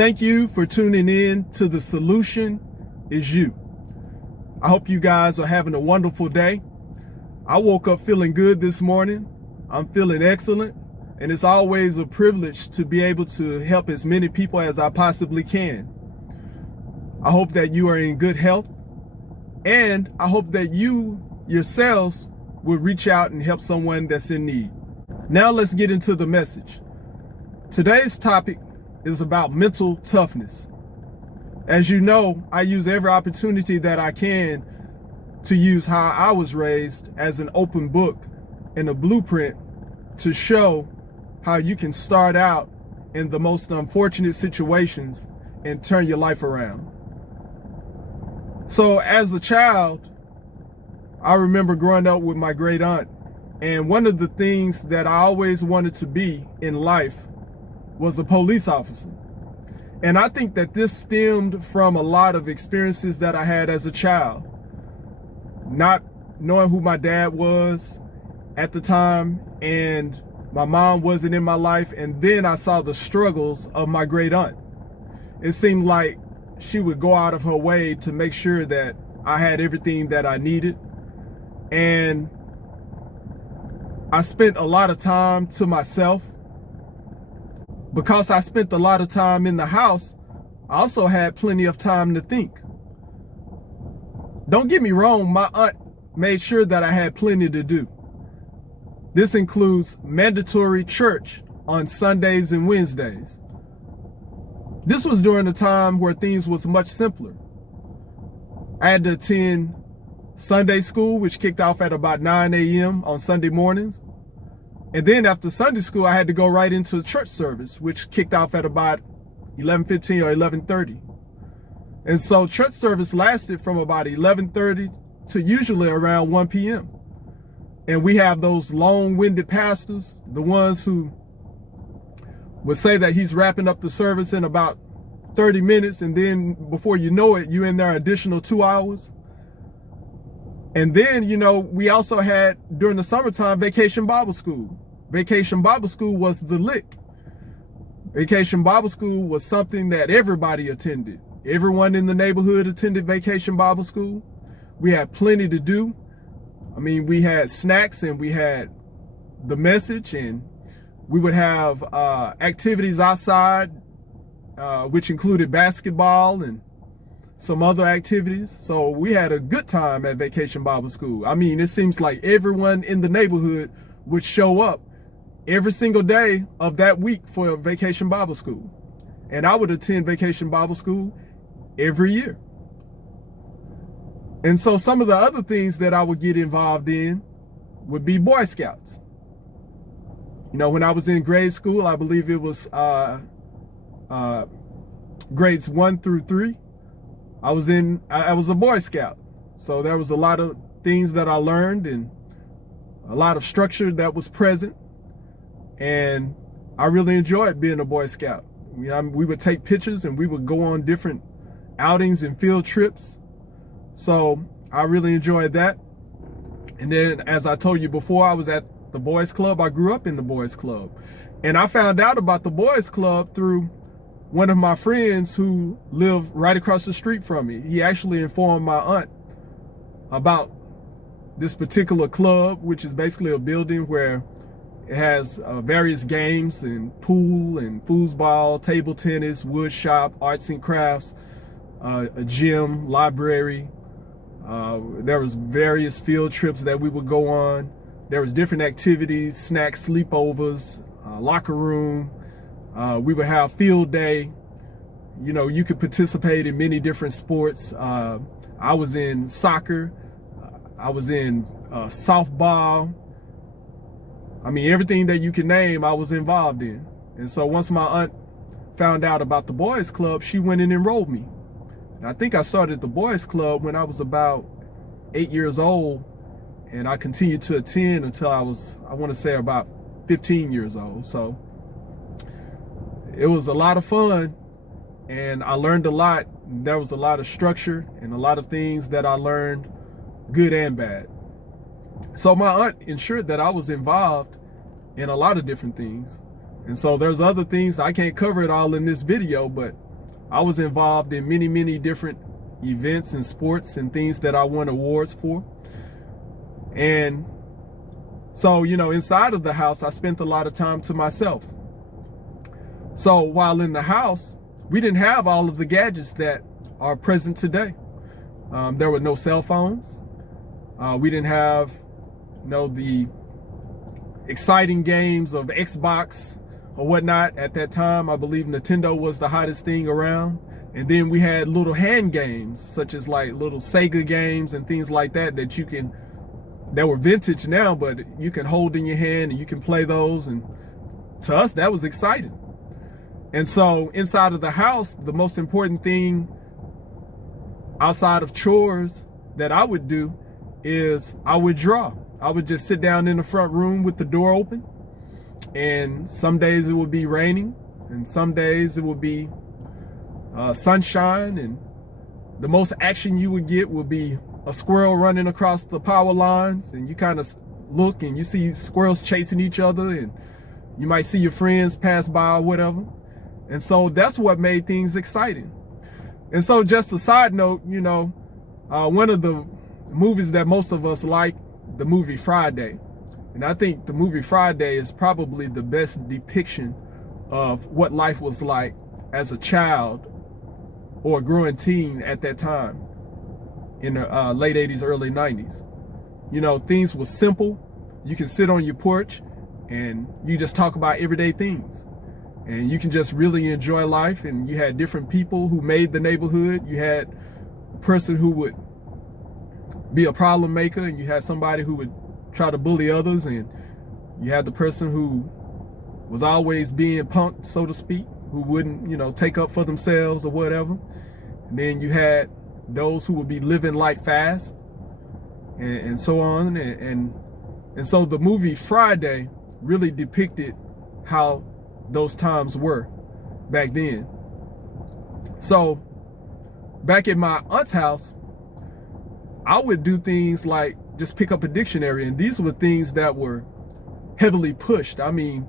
Thank you for tuning in to The Solution Is You. I hope you guys are having a wonderful day. I woke up feeling good this morning. I'm feeling excellent, and it's always a privilege to be able to help as many people as I possibly can. I hope that you are in good health, and I hope that you yourselves will reach out and help someone that's in need. Now let's get into the message. Today's topic is about mental toughness. As you know, I use every opportunity that I can to use how I was raised as an open book and a blueprint to show how you can start out in the most unfortunate situations and turn your life around. So as a child, I remember growing up with my great aunt, and one of the things that I always wanted to be in life was a police officer. And I think that this stemmed from a lot of experiences that I had as a child. Not knowing who my dad was at the time, and my mom wasn't in my life, and then I saw the struggles of my great aunt. It seemed like she would go out of her way to make sure that I had everything that I needed. And I spent a lot of time to myself. Because I spent a lot of time in the house, I also had plenty of time to think. Don't get me wrong, my aunt made sure that I had plenty to do. This includes mandatory church on Sundays and Wednesdays. This was during a time where things was much simpler. I had to attend Sunday school, which kicked off at about 9 a.m. on Sunday mornings. And then after Sunday school, I had to go right into church service, which kicked off at about 11:15 or 11:30. And so church service lasted from about 11:30 to usually around 1 p.m. And we have those long-winded pastors, the ones who would say that he's wrapping up the service in about 30 minutes, and then before you know it, you're in there additional 2 hours. And then, we also had, during the summertime, Vacation Bible School. Vacation Bible School was the lick. Vacation Bible School was something that everybody attended. Everyone in the neighborhood attended Vacation Bible School. We had plenty to do. We had snacks, and we had the message, and we would have activities outside, which included basketball and some other activities. So we had a good time at Vacation Bible School. It seems like everyone in the neighborhood would show up every single day of that week for Vacation Bible School. And I would attend Vacation Bible School every year. And so some of the other things that I would get involved in would be Boy Scouts. When I was in grade school, I believe it was grades 1 through 3. I was a Boy Scout. So there was a lot of things that I learned and a lot of structure that was present. And I really enjoyed being a Boy Scout. We would take pictures, and we would go on different outings and field trips. So I really enjoyed that. And then, as I told you before, I was at the Boys Club. I grew up in the Boys Club. And I found out about the Boys Club through one of my friends who lived right across the street from me. He actually informed my aunt about this particular club, which is basically a building where it has various games and pool and foosball, table tennis, wood shop, arts and crafts, a gym, library. There was various field trips that we would go on. There was different activities, snacks, sleepovers, locker room. We would have field day. You could participate in many different sports. I was in soccer. I was in softball. Everything that you can name, I was involved in. And so once my aunt found out about the Boys Club, she went and enrolled me. And I think I started the Boys Club when I was about 8 years old. And I continued to attend until I want to say about 15 years old. So it was a lot of fun, and I learned a lot. There was a lot of structure and a lot of things that I learned, good and bad. So my aunt ensured that I was involved in a lot of different things. And so there's other things, I can't cover it all in this video, but I was involved in many, many different events and sports and things that I won awards for. And so, inside of the house, I spent a lot of time to myself. So while in the house, we didn't have all of the gadgets that are present today. There were no cell phones. We didn't have, the exciting games of Xbox or whatnot. At that time, I believe Nintendo was the hottest thing around. And then we had little hand games, such as like little Sega games and things like that that were vintage now, but you can hold in your hand and you can play those. And to us, that was exciting. And so inside of the house, the most important thing outside of chores that I would do is I would draw. I would just sit down in the front room with the door open, and some days it would be raining and some days it would be sunshine, and the most action you would get would be a squirrel running across the power lines, and you kind of look and you see squirrels chasing each other, and you might see your friends pass by or whatever. And so that's what made things exciting. And so just a side note, one of the movies that most of us like, the movie Friday. And I think the movie Friday is probably the best depiction of what life was like as a child or a growing teen at that time in the late 80s, early 90s. Things were simple. You can sit on your porch and you just talk about everyday things. And you can just really enjoy life. And you had different people who made the neighborhood. You had a person who would be a problem maker, and you had somebody who would try to bully others, and you had the person who was always being punked, so to speak, who wouldn't, take up for themselves or whatever. And then you had those who would be living life fast, and so on. And so the movie Friday really depicted how those times were back then. So back at my aunt's house, I would do things like just pick up a dictionary, and these were things that were heavily pushed. I mean,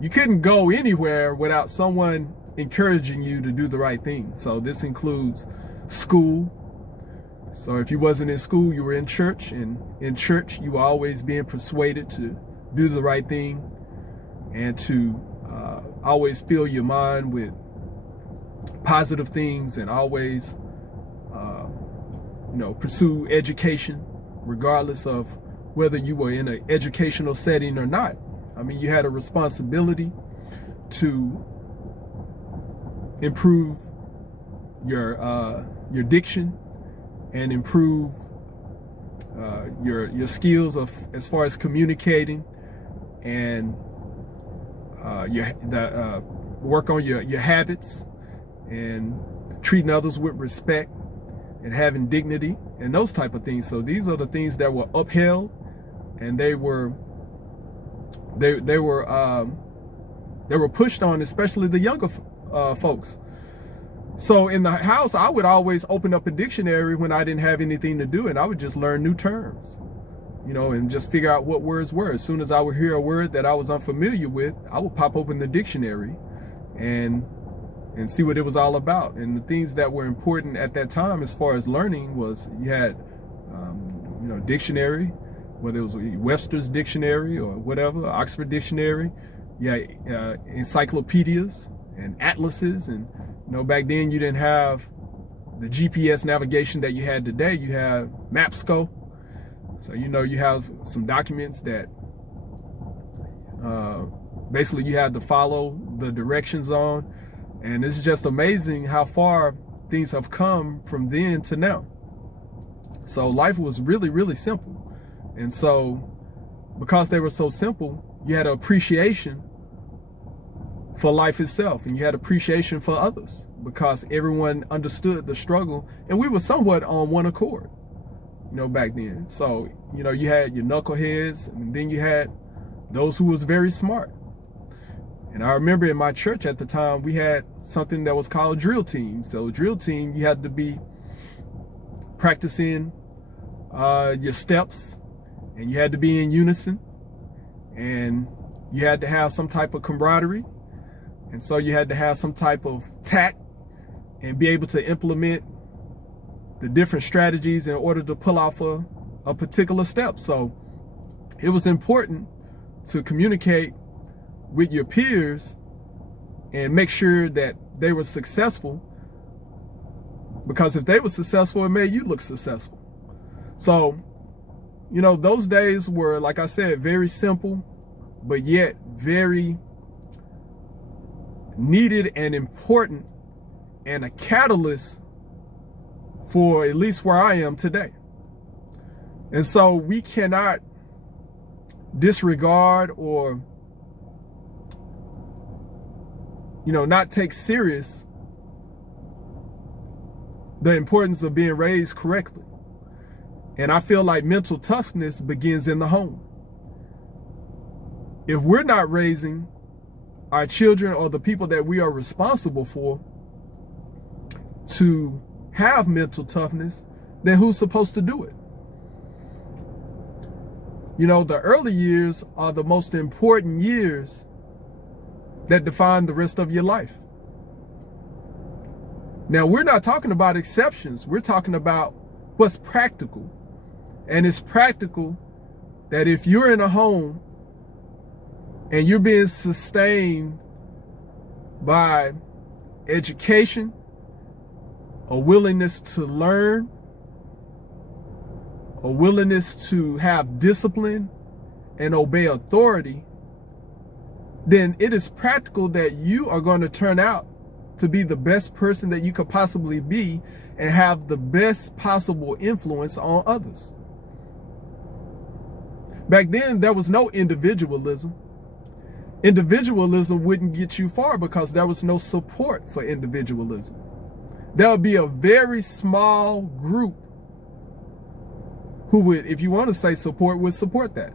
you couldn't go anywhere without someone encouraging you to do the right thing. So this includes school. So if you wasn't in school, you were in church, and in church you were always being persuaded to do the right thing and to always fill your mind with positive things, and always pursue education regardless of whether you were in an educational setting or not. I mean, you had a responsibility to improve your diction and improve your skills of as far as communicating, and work on your habits and treating others with respect and having dignity and those type of things. So these are the things that were upheld, and they were pushed on, especially the younger folks. So in the house, I would always open up a dictionary when I didn't have anything to do, and I would just learn new terms, and just figure out what words were. As soon as I would hear a word that I was unfamiliar with, I would pop open the dictionary and see what it was all about. And the things that were important at that time as far as learning was you had, dictionary, whether it was Webster's dictionary or whatever, Oxford dictionary. You had encyclopedias and atlases. And, back then you didn't have the GPS navigation that you had today. You have Mapsco. So, you have some documents that basically you had to follow the directions on. And it's just amazing how far things have come from then to now. So life was really, really simple. And so because they were so simple, you had an appreciation for life itself, and you had appreciation for others because everyone understood the struggle, and we were somewhat on one accord, back then. So, you had your knuckleheads, and then you had those who was very smart. And I remember in my church at the time, we had something that was called drill team. So drill team, you had to be practicing your steps, and you had to be in unison, and you had to have some type of camaraderie. And so you had to have some type of tact and be able to implement the different strategies in order to pull off a particular step. So it was important to communicate with your peers and make sure that they were successful, because if they were successful, it made you look successful. So, you know, those days were, like I said, very simple, but yet very needed and important, and a catalyst for at least where I am today. And so we cannot disregard or, you know, not take serious the importance of being raised correctly. And I feel like mental toughness begins in the home. If we're not raising our children or the people that we are responsible for to have mental toughness, then who's supposed to do it? You know, the early years are the most important years that define the rest of your life. Now, we're not talking about exceptions. We're talking about what's practical. And it's practical that if you're in a home and you're being sustained by education, a willingness to learn, a willingness to have discipline and obey authority, then it is practical that you are going to turn out to be the best person that you could possibly be and have the best possible influence on others. Back then, there was no individualism. Individualism wouldn't get you far because there was no support for individualism. There would be a very small group who would, if you want to say support, would support that.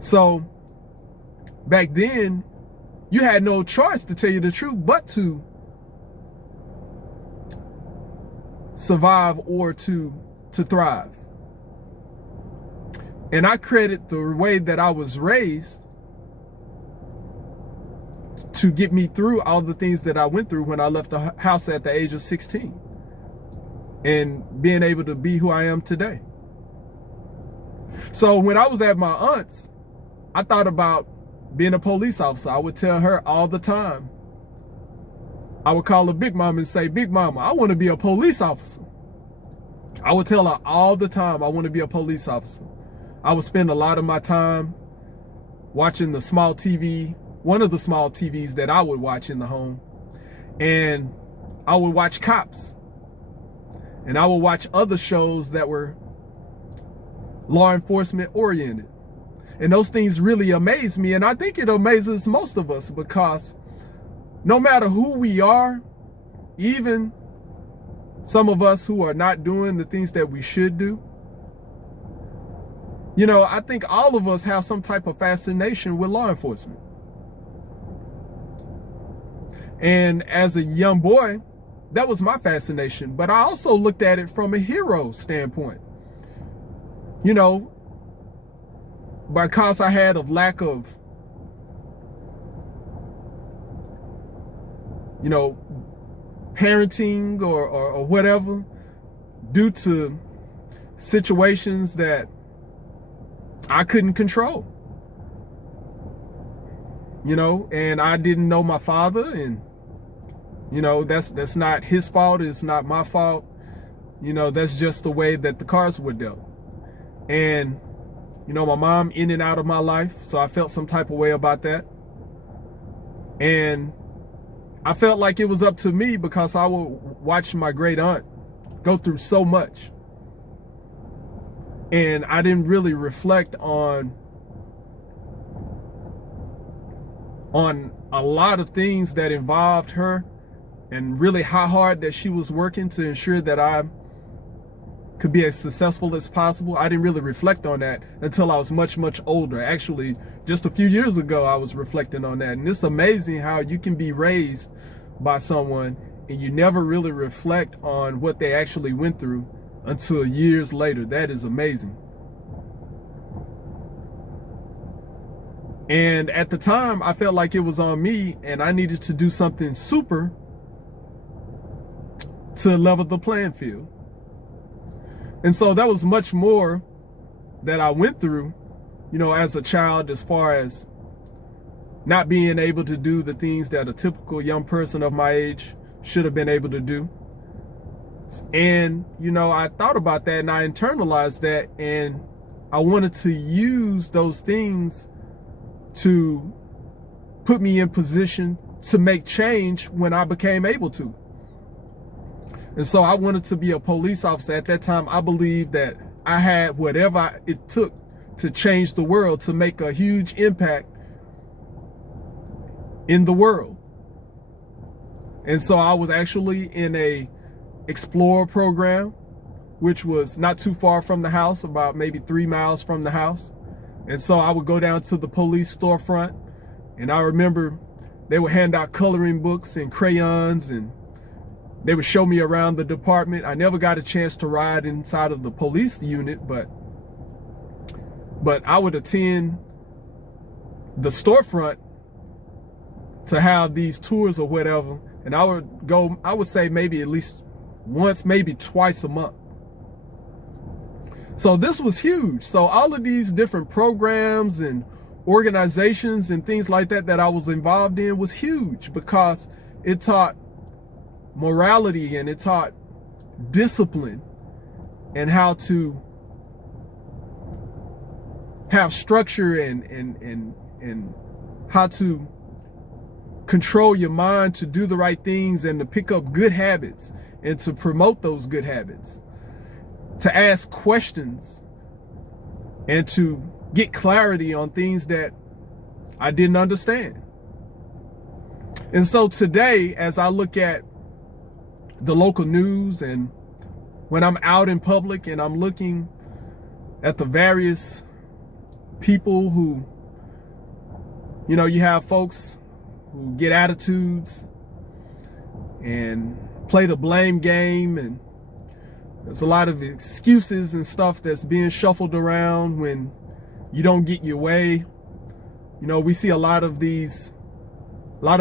So back then, you had no choice, to tell you the truth, but to survive or to thrive. And I credit the way that I was raised to get me through all the things that I went through when I left the house at the age of 16 and being able to be who I am today. So when I was at my aunt's, I thought about being a police officer. I would tell her all the time. I would call her Big Mama and say, Big Mama, I want to be a police officer. I would tell her all the time, I want to be a police officer. I would spend a lot of my time watching the small TV, one of the small TVs that I would watch in the home. And I would watch Cops. And I would watch other shows that were law enforcement oriented. And those things really amaze me. And I think it amazes most of us, because no matter who we are, even some of us who are not doing the things that we should do, you know, I think all of us have some type of fascination with law enforcement. And as a young boy, that was my fascination. But I also looked at it from a hero standpoint. You know, because I had a lack of, you know, parenting or whatever, due to situations that I couldn't control, you know, and I didn't know my father, and, you know, that's not his fault. It's not my fault. You know, that's just the way that the cards were dealt. And, you know, my mom in and out of my life, so I felt some type of way about that. And I felt like it was up to me, because I would watch my great aunt go through so much. And I didn't really reflect on a lot of things that involved her, and really how hard that she was working to ensure that I could be as successful as possible. I didn't really reflect on that until I was much, much older. Actually, just a few years ago, I was reflecting on that. And it's amazing how you can be raised by someone and you never really reflect on what they actually went through until years later. That is amazing. And at the time, I felt like it was on me, and I needed to do something super to level the playing field. And so that was much more that I went through, as a child, as far as not being able to do the things that a typical young person of my age should have been able to do. And, I thought about that and I internalized that, and I wanted to use those things to put me in position to make change when I became able to. And so I wanted to be a police officer. At that time, I believed that I had whatever it took to change the world, to make a huge impact in the world. And so I was actually in a Explorer program, which was not too far from the house, about maybe 3 miles from the house. And so I would go down to the police storefront, and I remember they would hand out coloring books and crayons, and they would show me around the department. I never got a chance to ride inside of the police unit, but I would attend the storefront to have these tours or whatever. And I would go, I would say maybe at least once, maybe twice a month. So this was huge. So all of these different programs and organizations and things like that I was involved in was huge, because it taught morality and it taught discipline and how to have structure and how to control your mind to do the right things and to pick up good habits and to promote those good habits, to ask questions and to get clarity on things that I didn't understand. And so today, as I look at the local news, and when I'm out in public and I'm looking at the various people who, you have folks who get attitudes and play the blame game, and there's a lot of excuses and stuff that's being shuffled around when you don't get your way. We see a lot of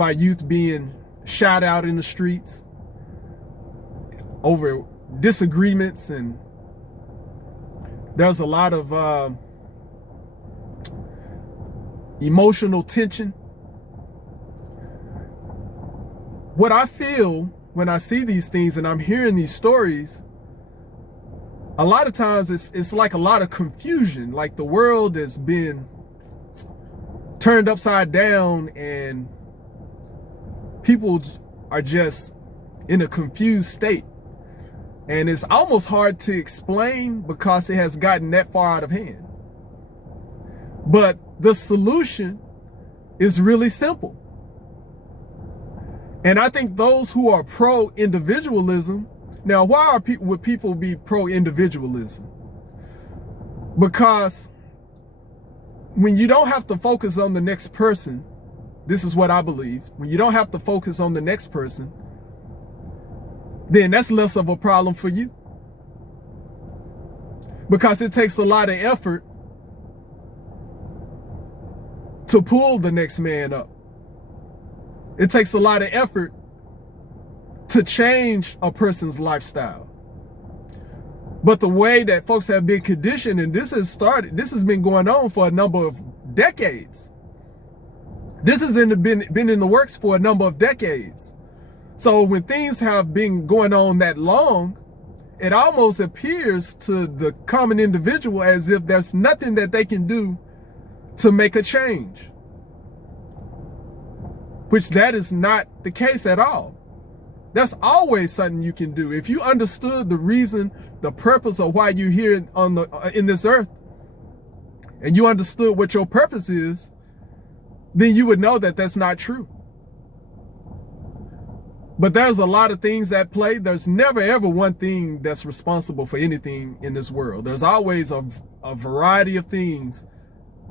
our youth being shot out in the streets over disagreements, and there's a lot of emotional tension. What I feel when I see these things and I'm hearing these stories, a lot of times it's like a lot of confusion, like the world has been turned upside down and people are just in a confused state. And it's almost hard to explain because it has gotten that far out of hand. But the solution is really simple. And I think those who are pro-individualism, now why would people be pro-individualism? Because when you don't have to focus on the next person, this is what I believe, when you don't have to focus on the next person, then that's less of a problem for you. Because it takes a lot of effort to pull the next man up. It takes a lot of effort to change a person's lifestyle. But the way that folks have been conditioned, and this has been going on for a number of decades. This has been in the works for a number of decades. So when things have been going on that long, it almost appears to the common individual as if there's nothing that they can do to make a change. Which that is not the case at all. That's always something you can do. If you understood the reason, the purpose of why you're here in this earth, and you understood what your purpose is, then you would know that that's not true. But there's a lot of things at play. There's never ever one thing that's responsible for anything in this world. There's always a variety of things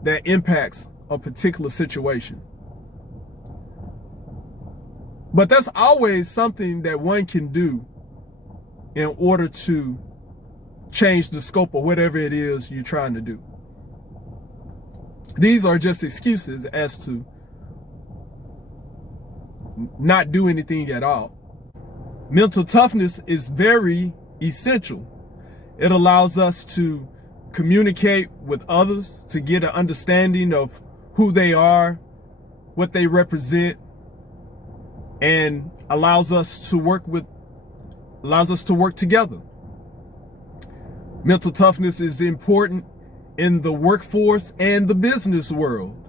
that impacts a particular situation. But that's always something that one can do in order to change the scope of whatever it is you're trying to do. These are just excuses as to not do anything at all. Mental toughness is very essential. It allows us to communicate with others, to get an understanding of who they are, what they represent, and allows us to work together. Mental toughness is important in the workforce and the business world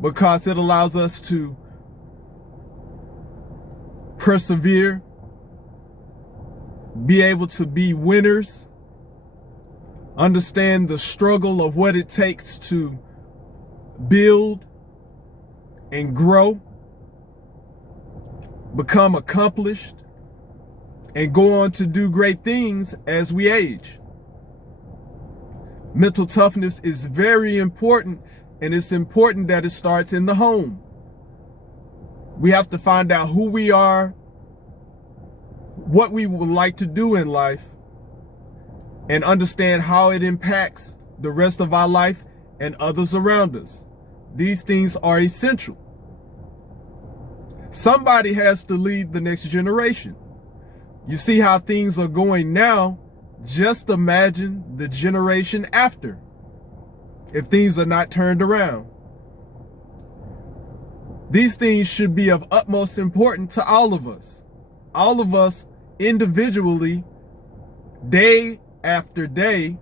because it allows us to persevere, be able to be winners, understand the struggle of what it takes to build and grow, become accomplished, and go on to do great things as we age. Mental toughness is very important, and it's important that it starts in the home. We have to find out who we are, what we would like to do in life, and understand how it impacts the rest of our life and others around us. These things are essential. Somebody has to lead the next generation. You see how things are going now, just imagine the generation after, if things are not turned around. These things should be of utmost importance to all of us. All of us individually, day after day,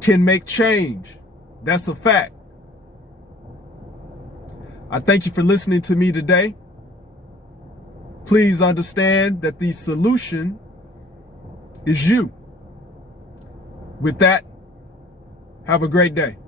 can make change. That's a fact. I thank you for listening to me today. Please understand that the solution is you. With that, have a great day.